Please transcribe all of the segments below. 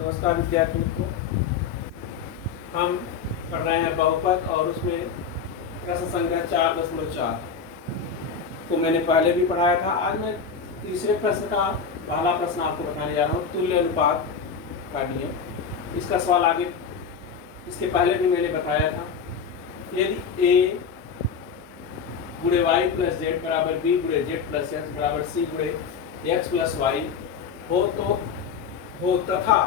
नमस्कार विद्यार्थी मित्रों, हम पढ़ रहे हैं बहुपद और उसमें प्रश्न संख्या 4.4 को मैंने पहले भी पढ़ाया था। आज मैं तीसरे प्रश्न का पहला प्रश्न आपको बताने जा रहा हूँ, तुल्य अनुपात का नियम। इसका सवाल आगे इसके पहले भी मैंने बताया था। यदि a गुणे y प्लस जेड बराबर b गुणे जेड प्लस एक्स बराबर c गुणे एक्स प्लस वाई हो तथा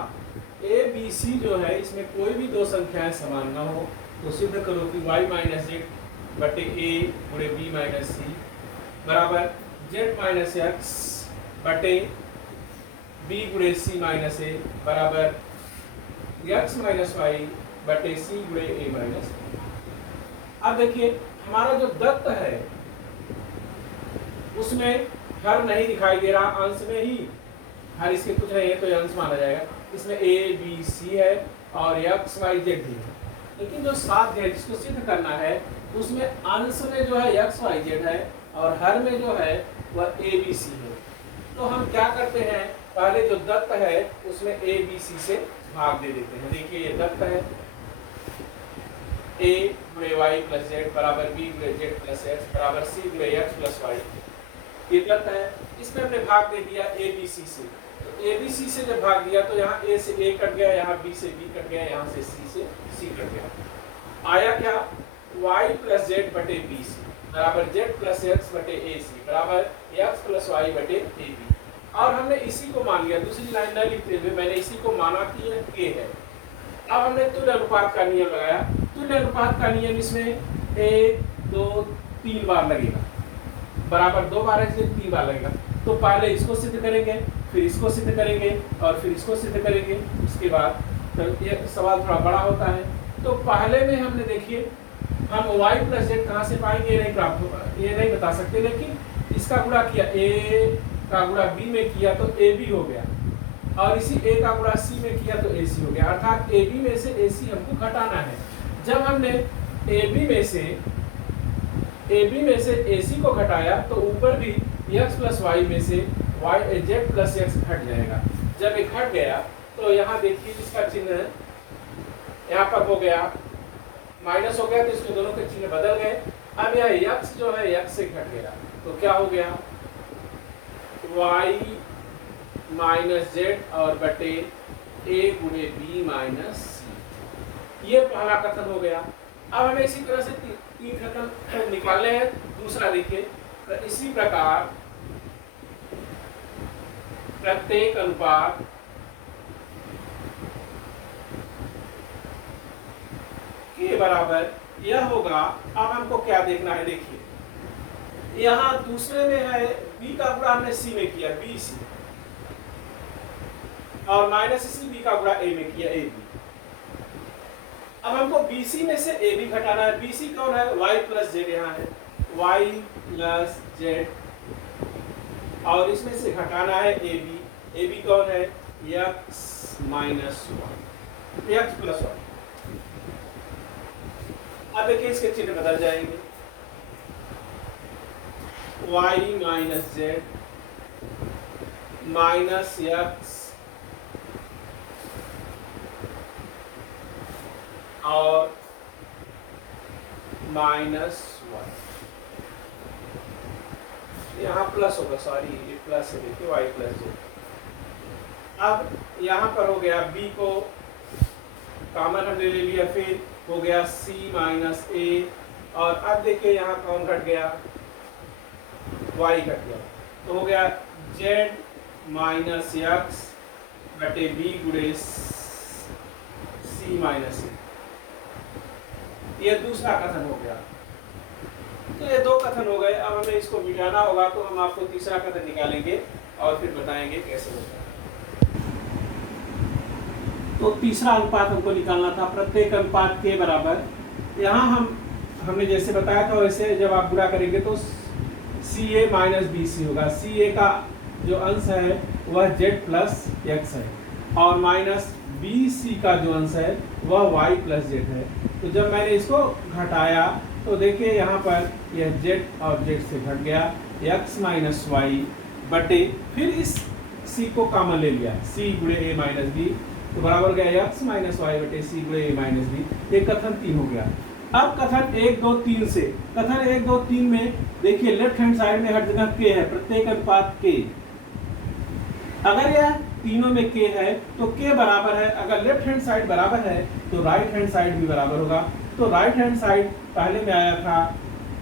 a b c जो है इसमें कोई भी दो संख्याएं समान न हो, तो सिद्ध करो कि y माइनस जेड बटे a गुणे b माइनस c बराबर z माइनस एक्स बटे b गुणे c माइनस a बराबर x माइनस वाई बटे c गुणे a माइनस। अब देखिए, हमारा जो दत्त है उसमें हर नहीं दिखाई दे रहा, अंश में ही हर इसके कुछ नहीं है तो अंश माना जाएगा। इसमें a b c है और x y z भी है, लेकिन जो साध्य है जिसको सिद्ध करना है उसमें अंश में जो है x y z है और हर में जो है वह a b c है। तो हम क्या करते हैं, पहले जो दत्त है उसमें a b c से भाग दे देते हैं। देखिए, ये दत्त है a गुणे y प्लस जेड बराबर b गुणे जेड प्लस एक्स बराबर c गुणे एक्स प्लस वाई, ये दत्त है। इसमें हमने भाग दे दिया a b c से। तो a b c से जब भाग दिया तो यहाँ a से a कट गया, यहाँ b से b कट गया, यहाँ से c से c कट गया। आया क्या, y प्लस जेड बटे b c बराबर जेड प्लस एक्स बटे ए सी बराबर एक्स प्लस वाई बटे ए बी। और हमने इसी को मान लिया, दूसरी लाइन न लिखते हुए मैंने इसी को माना कि यह k है। अब हमने तुल्य अनुपात का नियम लगाया। तुल्य अनुपात का नियम इसमें 1 2 3 बार लगेगा, बराबर 2 बार है इसलिए 3 बार लगेगा। तो पहले इसको सिद्ध करेंगे, फिर इसको सिद्ध करेंगे और फिर इसको सिद्ध करेंगे। इसके बाद तो ये सवाल थोड़ा बड़ा होता है। तो पहले में हमने देखिए, हम y प्लस जेड कहाँ से पाएंगे ये नहीं प्राप्त होगा, ये नहीं बता सकते, लेकिन इसका गुणा किया a का गुणा b में किया तो ab हो गया और इसी a का गुणा c में किया तो ac हो गया। अर्थात ab में से ac हमको घटाना है। जब हमने ab में से ac को घटाया तो ऊपर भी x प्लस वाई में से z प्लस एक्स घट जाएगा। जब ये घट गया तो यहाँ देखिए इसका चिन्ह यहाँ पर हो गया माइनस हो गया, तो इसके दोनों के चिन्ह बदल गए। अब यह x जो है x से घट गया तो क्या हो गया, y माइनस जेड और बटे a गुणे b माइनस c, ये पहला कथन हो गया। अब हमें इसी तरह से तीन कथन निकालने हैं। दूसरा देखिए, तो इसी प्रकार प्रत्येक अनुपात के बराबर यह होगा। अब हमको क्या देखना है, देखिए यहाँ दूसरे में है b का गुणा हमने c में किया bc और माइनस इसी b का गुणा a में किया ab। अब हमको bc में से ab घटाना है। bc कौन है, y प्लस जेड, यहाँ है y प्लस जेड और इसमें से घटाना है ab। ab कौन है, x minus y, x plus y. अब देखिए इसके चिन्ह बदल जाएंगे, y minus z minus x और माइनस वाई, यहाँ प्लस होगा, सॉरी ये प्लस है, देखिए y प्लस जेड। अब यहाँ पर हो गया b को कॉमन हमने ले लिया, फिर हो गया c माइनस a और अब देखिए यहाँ कौन घट गया, y घट गया, तो हो गया z माइनस एक्स बटे b गुणे c माइनस a। ये दूसरा कथन हो गया। तो ये दो कथन हो गए। अब हमें इसको मिटाना होगा, तो हम आपको तीसरा कथन निकालेंगे और फिर बताएंगे कैसे होता है। तो तीसरा अनुपात हमको निकालना था, प्रत्येक अनुपात के बराबर। यहाँ हमने जैसे बताया था वैसे जब आप गुणा करेंगे तो CA माइनस BC होगा। CA का जो अंश है वह z प्लस एक्स है और माइनस BC का जो अंश है वह y प्लस जेड है। तो जब मैंने इसको घटाया तो देखिए यहाँ पर यह z और z से घट गया, x माइनस वाई बटे फिर इस c को कॉमन ले लिया, c गुणे a माइनस बी तो बराबर हो गया x माइनस वाई बटे सी गुणे ए माइनस बी। ये कथन 3 हो गया। अब कथन 1 2 3 से, कथन 1 2 3 में देखिए लेफ्ट हैंड साइड में हर जगह k है, प्रत्येक अनुपात k। अगर यह तीनों में k है तो k बराबर है, अगर लेफ्ट हैंड साइड बराबर है तो राइट हैंड साइड भी बराबर होगा। तो राइट हैंड साइड पहले में आया था,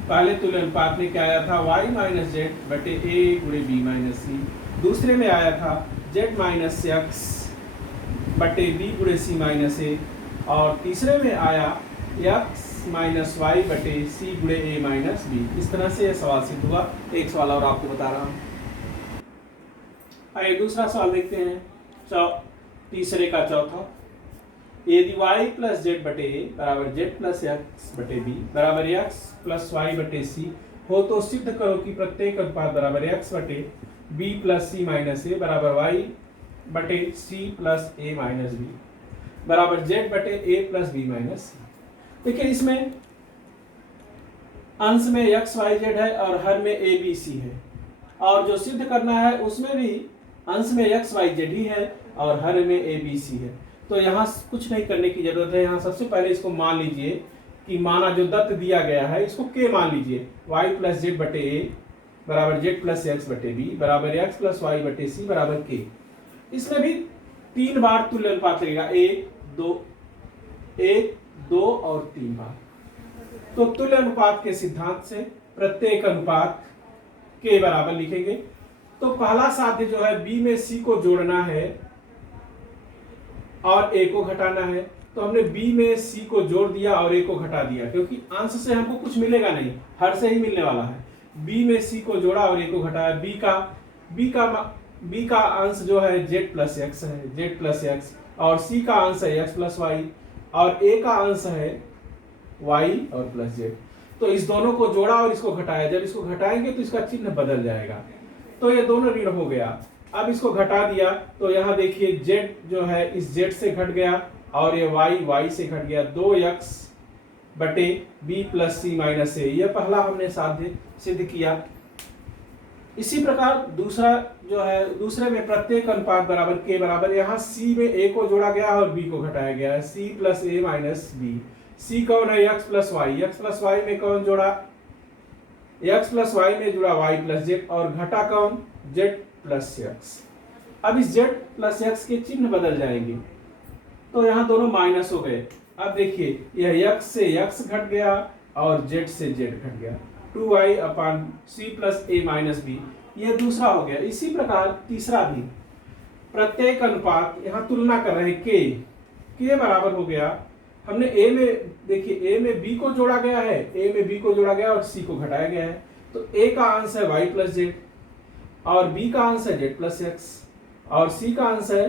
पहले तुल्य अनुपात में क्या आया था, y माइनस जेड बटे ए गुणे बी माइनस सी। दूसरे में आया था z माइनस एक्स बटे बी गुणे सी माइनस ए। और तीसरे में आया x माइनस वाई बटे सी गुणे ए माइनस बी। इस तरह से यह सवाल सिद्ध हुआ। एक सवाल और आपको बता रहा हूँ। आइए दूसरा सवाल देखते हैं। तीसरे का चौथा, यदि y प्लस जेड बटे ए बराबर जेड प्लस एक्स बटे बी बराबर एक्स प्लस वाई बटे सी हो तो सिद्ध करो कि प्रत्येक अनुपात बराबर एक्स बटे बी प्लस सी माइनस ए बराबर वाई बटे सी प्लस ए माइनस बी बराबर जेड बटे ए प्लस बी माइनस सी। देखिए इसमें अंश में एक्स वाई जेड है और हर में ए बी सी है, और जो सिद्ध करना है उसमें भी अंश में एक्स वाई जेड ही है और हर में ए बी सी है। तो यहाँ कुछ नहीं करने की जरूरत है। यहाँ सबसे पहले इसको मान लीजिए कि माना जो दत्त दिया गया है इसको k मान लीजिए, y प्लस जेड बटे ए बराबर जेड प्लस एक्स बटे बी बराबर एक्स प्लस वाई बटे सी बराबर k। इसमें भी 3 बार तुल्य अनुपात लगेगा, 1 2 और 3 बार। तो तुल्य अनुपात के सिद्धांत से प्रत्येक अनुपात k बराबर लिखेंगे। तो पहला साध्य जो है b में c को जोड़ना है और a को घटाना है। तो हमने b में c को जोड़ दिया और a को घटा दिया, क्योंकि अंश से हमको कुछ मिलेगा नहीं, हर से ही मिलने वाला है। b में c को जोड़ा और a को घटाया। b का अंश जो है z प्लस एक्स है, z प्लस एक्स, और c का अंश है x प्लस वाई, और a का अंश है y और प्लस z। तो इस दोनों को जोड़ा और इसको घटाया। जब इसको घटाएंगे तो इसका चिन्ह बदल जाएगा। तो ये दोनों ऋण हो गया। अब इसको घटा दिया तो यहाँ देखिए z जो है इस z से घट गया और ये y से घट गया। 2x बटे b प्लस सी माइनस ए, यह पहला हमने साध्य सिद्ध किया। इसी प्रकार दूसरा जो है, दूसरे में प्रत्येक अनुपात बराबर k बराबर, यहाँ c में a को जोड़ा गया और b को घटाया गया है, c प्लस ए माइनस बी। c कौन है, x प्लस वाई में कौन जोड़ा, x प्लस वाई में जुड़ा y प्लस जेड, और घटा कौन, z प्लस एक्स। अब इस z प्लस एक्स के चिन्ह बदल जाएंगे तो यहाँ दोनों माइनस हो गए। अब देखिए यह x से x घट गया और z से z घट गया, 2y अपान सी प्लस ए माइनस बी, यह दूसरा हो गया। इसी प्रकार तीसरा भी प्रत्येक अनुपात, यहाँ तुलना कर रहे हैं k बराबर हो गया। हमने a में देखिए a में b को जोड़ा गया है, a में b को जोड़ा गया और c को घटाया गया है। तो a का अंश है y प्लस जेड और b का अंश है z प्लस एक्स और c का अंश है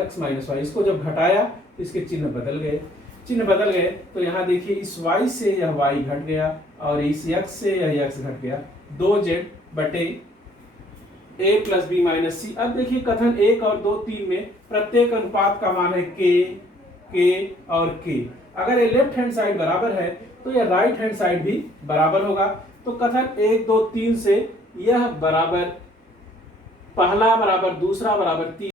x माइनस वाई। इसको जब घटाया तो इसके चिन्ह बदल गए। तो यहाँ देखिए इस y से यह y घट गया और इस x से यह x घट गया, 2z बटे a प्लस बी माइनस सी। अब देखिए कथन 1 और 2 3 में प्रत्येक अनुपात का मान है k और k। अगर ये लेफ्ट हैंड साइड बराबर है तो यह राइट हैंड साइड भी बराबर होगा। तो कथन 1 2 3 से यह बराबर, पहला बराबर दूसरा बराबर तीसरा।